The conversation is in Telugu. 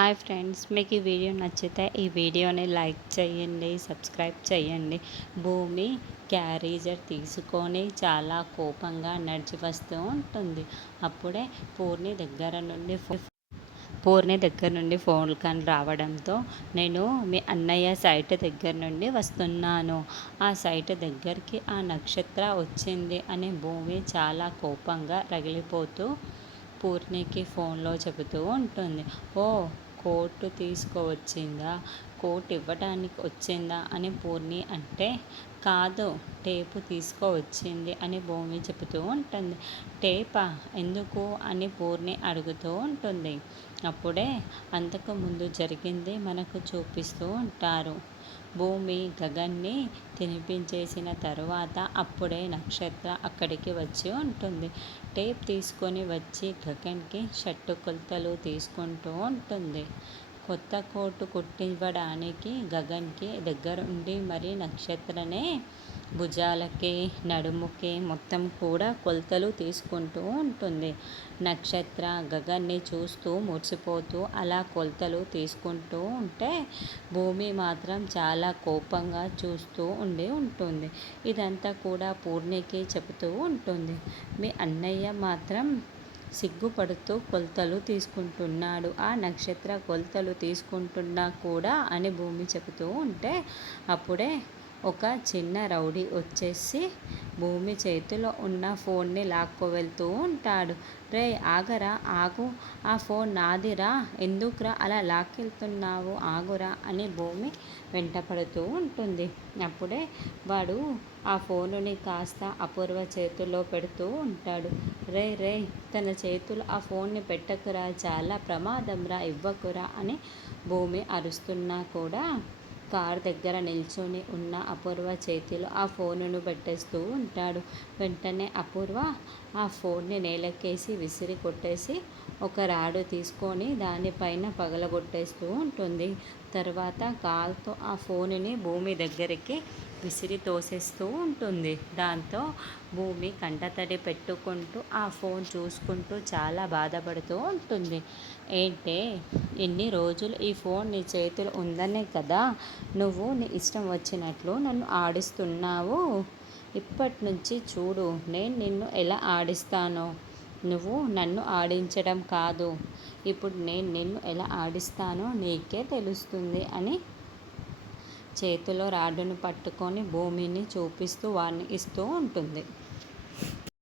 హాయ్ ఫ్రెండ్స్, మీకు ఈ వీడియో నచ్చితే ఈ వీడియోని లైక్ చేయండి, సబ్స్క్రైబ్ చేయండి. భూమి క్యారేజర్ తీసుకొని చాలా కోపంగా నడిచి వస్తూ ఉంటుంది. అప్పుడే పూర్ణి దగ్గర నుండి ఫోన్ కాల్ రావడంతో, నేను మీ అన్నయ్య సైట్ దగ్గర నుండి వస్తున్నాను, ఆ సైట్ దగ్గరికి ఆ నక్షత్ర వచ్చింది అని భూమి చాలా కోపంగా రగిలిపోతూ పూర్ణికి ఫోన్లో చెబుతూ ఉంటుంది. ఓ, కోటు తీసుకువచ్చిందా, కోట్ ఇవ్వడానికి వచ్చిందా అని పూర్ణి అంటే, కాదు, టేపు తీసుకువచ్చింది అని భూమి చెబుతూ ఉంటుంది. టేపా, ఎందుకు అని పూర్ణి అడుగుతూ ఉంటుంది. అప్పుడే అంతకు ముందు జరిగింది మనకు చూపిస్తూ ఉంటారు. భూమి గగన్ని తినిపించేసిన తరువాత అప్పుడే నక్షత్ర అక్కడికి వచ్చి ఉంటుంది. టేప్ తీసుకొని వచ్చి గగన్కి షర్టు కొలతలు తీసుకుంటూ ఉంటుంది. కొత్త కోటు కుట్టివ్వడానికి గగన్కి దగ్గరుండి మరి నక్షత్రనే భుజాలకి, నడుముకి మొత్తం కూడా కొలతలు తీసుకుంటూ ఉంటుంది. నక్షత్ర గగన్ని చూస్తూ మురిసిపోతూ అలా కొలతలు తీసుకుంటూ ఉంటే భూమి మాత్రం చాలా కోపంగా చూస్తూ ఉంటుంది. ఇదంతా కూడా పూర్ణికి చెబుతూ ఉంటుంది. మీ అన్నయ్య మాత్రం సిగ్గుపడుతూ కొలతలు తీసుకుంటున్నాడు, ఆ నక్షత్ర కొలతలు తీసుకుంటున్నా కూడా అని భూమి చెబుతూ ఉంటే, అప్పుడే ఒక చిన్న రౌడీ వచ్చేసి భూమి చేతిలో ఉన్న ఫోన్ని లాక్కు వెళ్తూ ఉంటాడు. రే, ఆగరా, ఆగు, ఆ ఫోన్ నాదిరా, ఎందుకురా అలా లాక్కెళ్తున్నావు, ఆగురా అని భూమి వెంటపడుతూ ఉంటుంది. అప్పుడే వాడు ఆ ఫోనుని కాస్త అపూర్వ చేతుల్లో పెడుతూ ఉంటాడు. రే, తన చేతులు ఆ ఫోన్ని పెట్టకురా, చాలా ప్రమాదంరా, ఇవ్వకురా అని భూమి అరుస్తున్నా కూడా కార్ దగ్గర నిల్చొని ఉన్న అపూర్వ చేతిలో ఆ ఫోనును పెట్టేస్తూ ఉంటాడు. వెంటనే అపూర్వ ఆ ఫోన్ని నేలకేసి విసిరి కొట్టేసి ఒక రాడు తీసుకొని దానిపైన పగలగొట్టేస్తూ ఉంటుంది. తర్వాత కాల్తో ఆ ఫోనుని భూమి దగ్గరికి విసిరి తోసేస్తూ ఉంటుంది. దాంతో భూమి కంటతడి పెట్టుకుంటూ ఆ ఫోన్ చూసుకుంటూ చాలా బాధపడుతూ ఉంటుంది. ఏంటే, ఇన్ని రోజులు ఈ ఫోన్ నీ చేతులు ఉందనే కదా నువ్వు నీ ఇష్టం వచ్చినట్లు నన్ను ఆడిస్తున్నావు. ఇప్పటి నుంచి చూడు నేను నిన్ను ఎలా ఆడిస్తానో. నువ్వు నన్ను ఆడించడం కాదు, ఇప్పుడు నేను నిన్ను ఎలా ఆడిస్తానో నీకే తెలుస్తుంది అని చేతిలో రాడ్డును పట్టుకొని భూమిని చూపిస్తూ వార్నింగ్ ఇస్తూ ఉంటుంది.